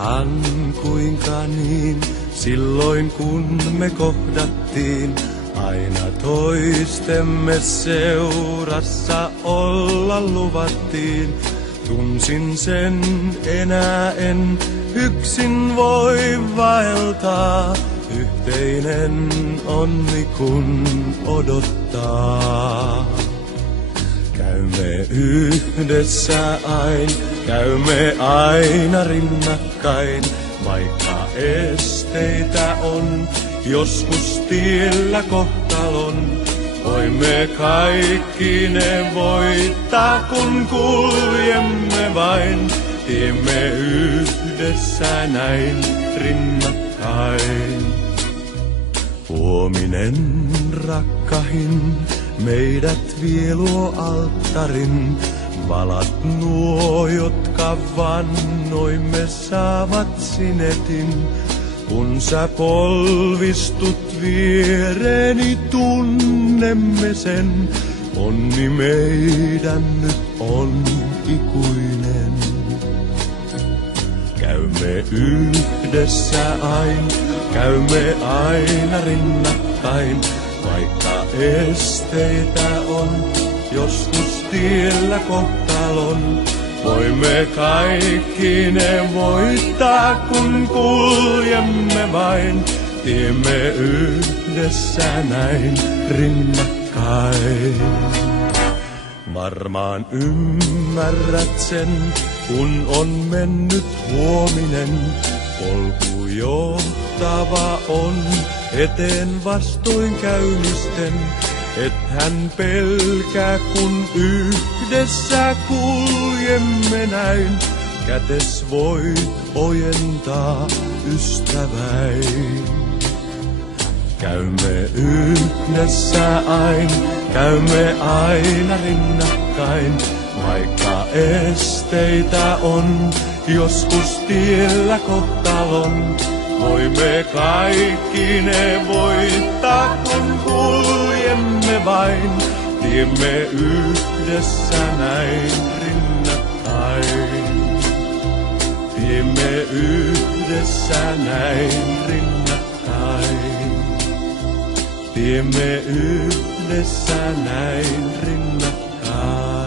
Ihan kuinka niin, silloin kun me kohdattiin, aina toistemme seurassa olla luvattiin. Tunsin sen, enää en yksin voi vaeltaa, yhteinen onni kun odottaa. Käymme yhdessä käymme aina rinnakkain, vaikka esteitä on joskus tiellä kohtalon. Voimme kaikki ne voittaa, kun kuljemme vain, tiemme yhdessä näin rinnakkain. Huominen rakkahin meidät vie luo alttarin, valat nuo, jotka vannoimme saavat sinetin. Kun sä polvistut viereeni, tunnemme sen, onni meidän nyt on ikuinen. Käymme yhdessä käymme aina rinnakkain, vaikka esteitä on joskus tiellä kohtalon. Voimme kaikki ne voittaa, kun kuljemme vain, tiemme yhdessä näin rinnakkain. Varmaan ymmärrät sen, kun on mennyt huominen, polku johtava on eteen vastoinkäymisten. Et hän pelkää, kun yhdessä kuljemme näin, kätes voit ojentaa ystäväin. Käymme yhdessä käymme aina rinnakkain, vaikka esteitä on joskus tiellä kohtalon. Voimme kaikki ne voittaa, kun kuljemme vain, tiemme yhdessä näin rinnakkain. Tiemme yhdessä näin rinnakkain. Tiemme yhdessä näin rinnakkain.